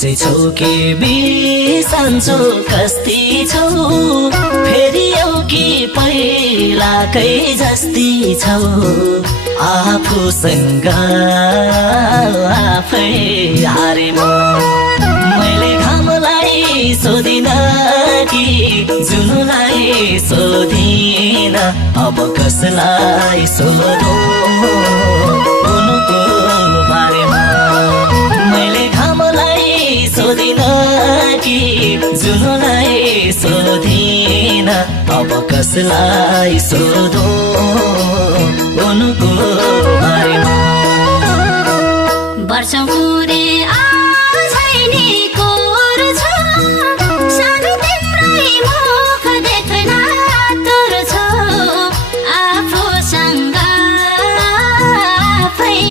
सन्चै छौ कि बिसन्चो कस्ती छौ फेरि आऊ कि पहिलाकै जस्ती छौ आफूसँग आफै हारे म मैले घामलाई सोधिन कि जुनुलाई सोधिन अब कसलाई सोधौ उनको बारेमा मैले घामलाई सोधिन कि जुनुलाई सोधिन अब कसलाई सोधौ उनको बारेमा